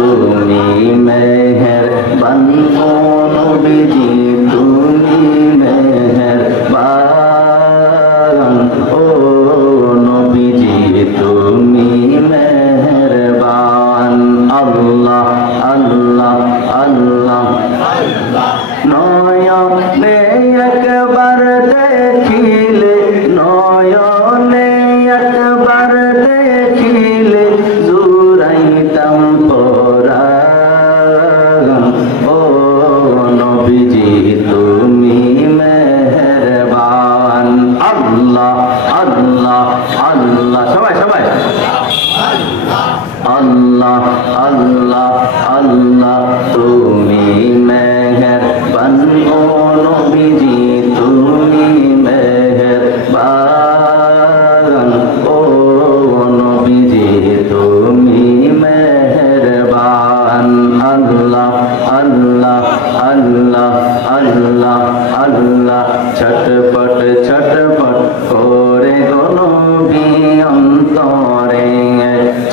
তুমি মেহেরবান ও নবীজি তুমি মেহেরবান ও নবীজি তুমি মেহেরবান আল্লাহ আল্লাহ আল্লাহ নয়নে একবার দেখিলে নয়নে একবার দেখিলে জুড়াইতাম পরাণ ও নবীজি তুমি মেহেরবান আল্লাহ আল্লাহ আল্লাহ সবাই সবাই আল্লাহ আল্লাহ আল্লাহ তুমি মেহেরবান ও নবীজি তুমি মেহেরবান ও নবীজি তুমি মেহেরবান আল্লাহ আল্লাহ আল্লাহ আল্লাহ আল্লাহ ছটপট ছটপট করে গো নবী অন্তরে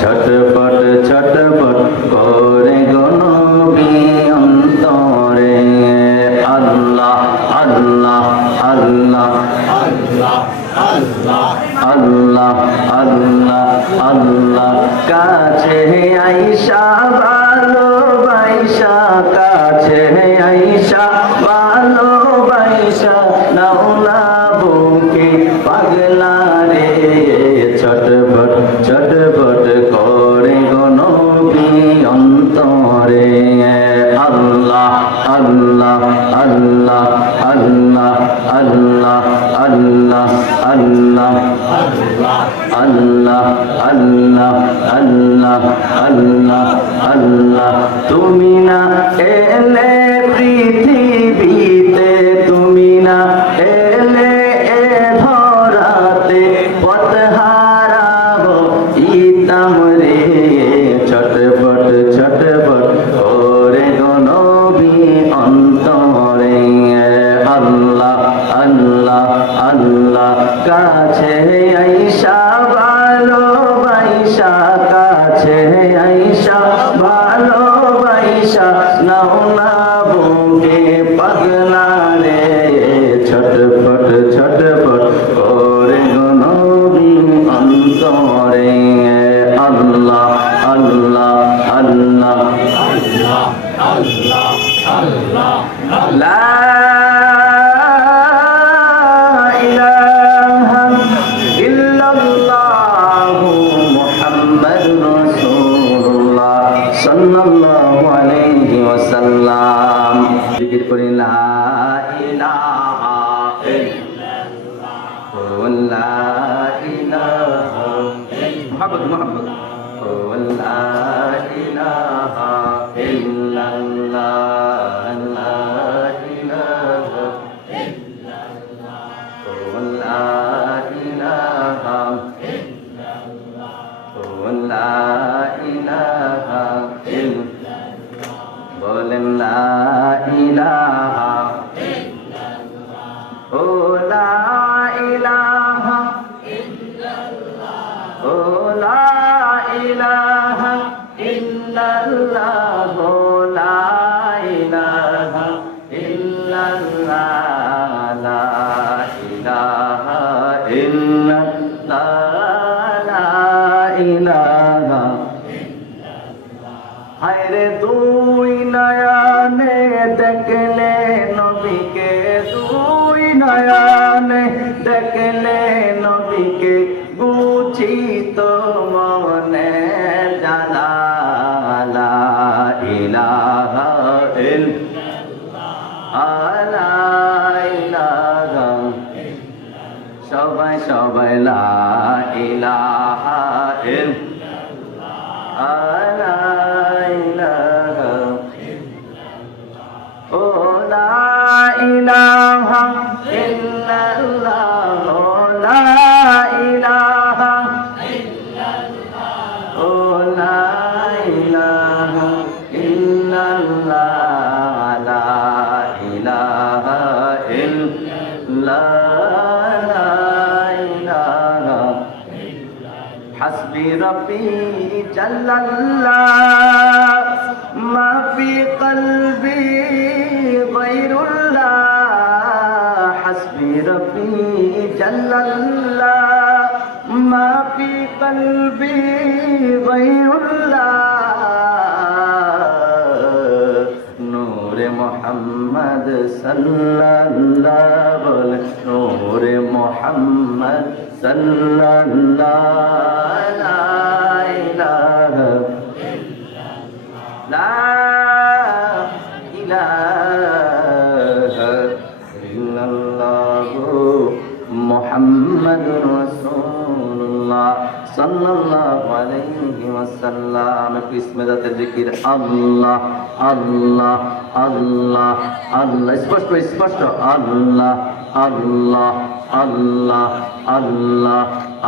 ছটপট ছটপট করে গো নবী অন্তরে আল্লাহ আল্লাহ আল্লাহ আল্লাহ আল্লাহ আল্লাহ আল্লাহ কাছে আইসা ভালোবাসা কাছে আইসা ভালোবাসা নাও না বুকে পাগলা রে ছটপট ছটপট করে গো নবী অন্তরে আল্লাহ আল্লাহ আল্লাহ আল্লাহ আল্লাহ আল্লাহ আল্লাহ আল্লাহ আল্লাহ আল্লাহ আল্লাহ আল্লাহ তুমি না এলে পৃথিবীতে তুমি না এলে এ ধরাতে পথ হারাবো ইতাম রে ছটপট ছটপট করে গো নবী অন্তরে আল্লাহ আল্লাহ আল্লাহ কাছে আইসা ভালোবাসা কাছে আইসা ভালোবাসা নাও না বুকে পাগলা রে ছটপট ছটপট করে গো নবী অন্তরে আল্লাহ আল্লাহ আল্লাহ আল্লাহ আল্লাহ লা ইলাহা ইল্লাল্লাহু মুহাম্মাদুর রাসূলুল্লাহ সাল্লাল্লাহু আলাইহি ওয়াসাল্লাম জিকির করি লা ইলাহা ইল্লাল্লাহ লা ইলাহা মুহাম্মদ মুহাম্মদ লা ইলাহা ইল্লাল্লাহ লা ইলাহা ইল্লাল্লাহ লা ইলাহা ইল্লাল্লাহ লা ইলাহা ইল্লাল্লাহ বলেন লা ইলাহা ইল্লাল্লাহ ও লা ইলাহা ইল্লাল্লাহ ও লা ইলাহা ইল্লাল্লাহ ও লা ইলাহা ইল্লাল্লাহ লা ইলাহা ইল্লাল্লাহ লা ইলাহা হায়রে দুই নয়নে দেখলে নবীকে দুই নয়নে দেখলে নবীকে বুঝিত মনে জানা লা ইলাহা ইল্লাল্লাহ লা ইলাহা সবাই সবাই লা ইলাহা ইল্লাল্লাহ লা ইলাহা ও লা ইলাহা ইল্লাল্লাহ ও লা ইলাহা ইল্লাল্লাহ ও লা ইলাহা ইল্লাল্লাহ লা ইলাহা ইল্লাল্লাহ লা ইলাহা হাসবি রব্বি জাল্লাল্লাহ মোহাম্মদ সাল্লাল্লাহু বলে নূরে মোহাম্মদ সাল্লাল্লাহু লা ইলাহা লা ইলাহা ইল্লাল্লাহু মুহাম্মাদুর রাসূলুল্লাহ সাল্লাল্লাহু আলাইহি ওয়াসাল্লাম। ইসমে জাতের জিকির আল্লাহ আল্লাহ আল্লাহ আল্লাহ, স্পষ্ট স্পষ্ট আল্লাহ আল্লাহ আল্লাহ আল্লাহ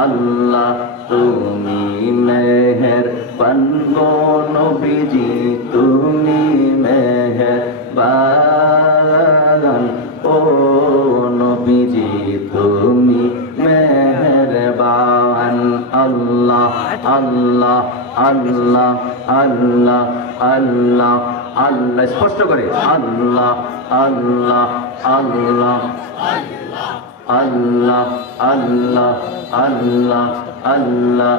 আল্লাহ। তুমি মেহেরবান গো নবীজি, তুমি মেহেরবান ও নবীজি, তুমি মেহেরবান। আল্লাহ আল্লাহ আল্লাহ আল্লাহ আল্লাহ আল্লাহ, স্পষ্ট করে আল্লাহ আল্লাহ আল্লাহ আল্লাহ আল্লাহ আল্লাহ আল্লাহ।